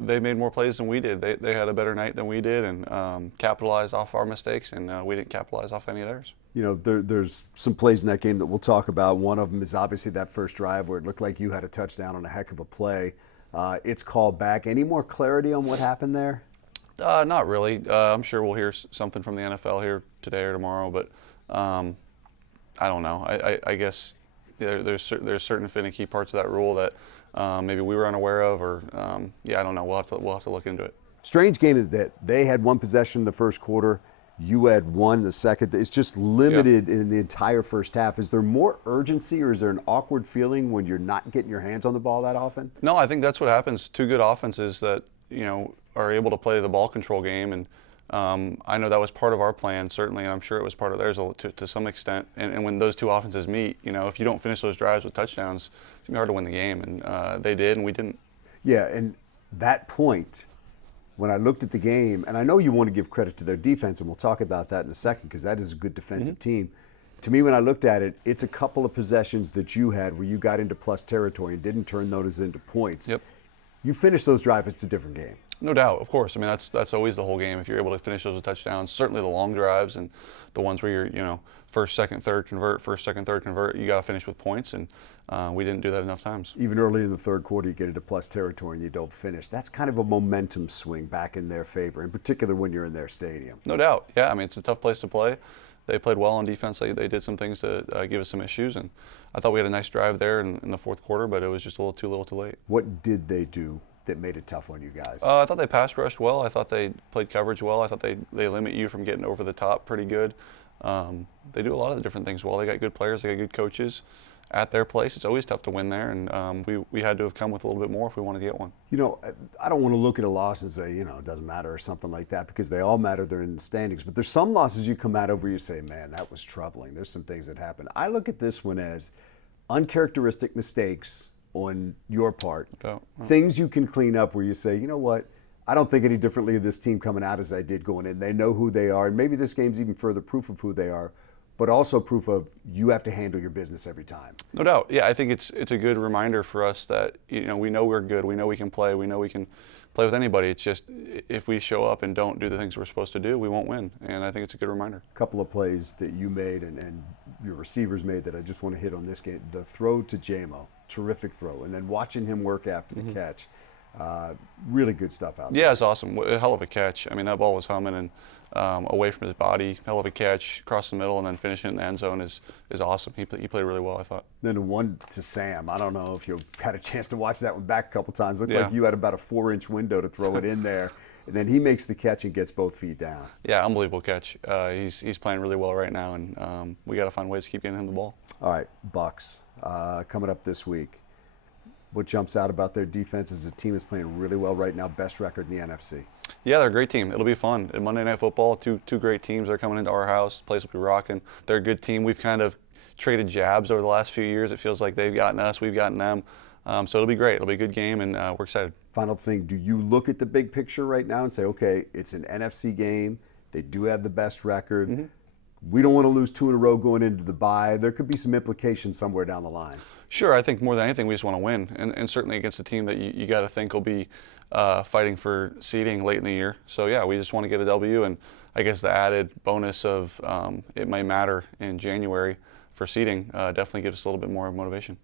they made more plays than we did. They had a better night than we did, and capitalized off our mistakes, and we didn't capitalize off any of theirs. You know, there's some plays in that game that we'll talk about. One of them is obviously that first drive where it looked like you had a touchdown on a heck of a play. It's called back. Any more clarity on what happened there? Not really. I'm sure we'll hear something from the NFL here today or tomorrow, but I don't know. I guess there's certain finicky parts of that rule that maybe we were unaware of, or yeah, I don't know. We'll have to look into it. Strange game that they had one possession in the first quarter. You had one in the second. It's just limited in the entire first half. Is there more urgency, or is there an awkward feeling when you're not getting your hands on the ball that often? No, I think that's what happens. Two good offenses that are able to play the ball control game, and I know that was part of our plan, certainly, and I'm sure it was part of theirs to some extent. And when those two offenses meet, if you don't finish those drives with touchdowns, it's gonna be hard to win the game. And they did, and we didn't. Yeah, and that point, when I looked at the game, and I know you want to give credit to their defense, and we'll talk about that in a second because that is a good defensive team. To me, when I looked at it, it's a couple of possessions that you had where you got into plus territory and didn't turn those into points. Yep. You finish those drives, it's a different game. No doubt, of course. I mean, that's always the whole game. If you're able to finish those with touchdowns, certainly the long drives and the ones where you're, first, second, third convert, you got to finish with points, and we didn't do that enough times. Even early in the third quarter, you get into plus territory and you don't finish. That's kind of a momentum swing back in their favor, in particular when you're in their stadium. No doubt. Yeah, I mean, it's a tough place to play. They played well on defense. They did some things to give us some issues, and I thought we had a nice drive there in the fourth quarter, but it was just a little too late. What did they do that made it tough on you guys? I thought they pass rushed well. I thought they played coverage well. I thought they limit you from getting over the top pretty good. They do a lot of the different things well. They got good players. They got good coaches at their place. It's always tough to win there, and we had to have come with a little bit more if we wanted to get one. I don't want to look at a loss and say, it doesn't matter or something like that, because they all matter. They're in the standings. But there's some losses you come out of where you say, man, that was troubling. There's some things that happened. I look at this one as uncharacteristic mistakes on your part, things you can clean up where you say, you know what, I don't think any differently of this team coming out as I did going in. They know who they are, and maybe this game's even further proof of who they are, but also proof of you have to handle your business every time. No doubt. Yeah, I think it's a good reminder for us that we know we're good, we know we can play, we know we can play with anybody. It's just if we show up and don't do the things we're supposed to do, we won't win, and I think it's a good reminder. A couple of plays that you made and your receivers made that I just want to hit on this game. The throw to Jamo, terrific throw, and then watching him work after the catch. Really good stuff out there. Yeah, it's awesome. A hell of a catch. I mean, that ball was humming and away from his body. Hell of a catch across the middle, and then finishing it in the end zone is awesome. He played really well, I thought. Then the one to Sam. I don't know if you had a chance to watch that one back a couple times. Looked like you had about a 4-inch window to throw it in there. And then he makes the catch and gets both feet down. Yeah, unbelievable catch. He's playing really well right now, and we got to find ways to keep getting him the ball. All right, Bucs coming up this week. What jumps out about their defense is the team is playing really well right now, best record in the NFC. Yeah, they're a great team. It'll be fun. And Monday Night Football, two great teams. They're coming into our house. The place will be rocking. They're a good team. We've kind of traded jabs over the last few years. It feels like they've gotten us, we've gotten them. So it'll be great. It'll be a good game, and we're excited. Final thing, do you look at the big picture right now and say, okay, it's an NFC game. They do have the best record. We don't want to lose 2 in a row going into the bye. There could be some implications somewhere down the line. Sure, I think more than anything we just want to win, and certainly against a team that you got to think will be fighting for seeding late in the year. So yeah, we just want to get a W, and I guess the added bonus of it may matter in January for seeding definitely gives us a little bit more motivation.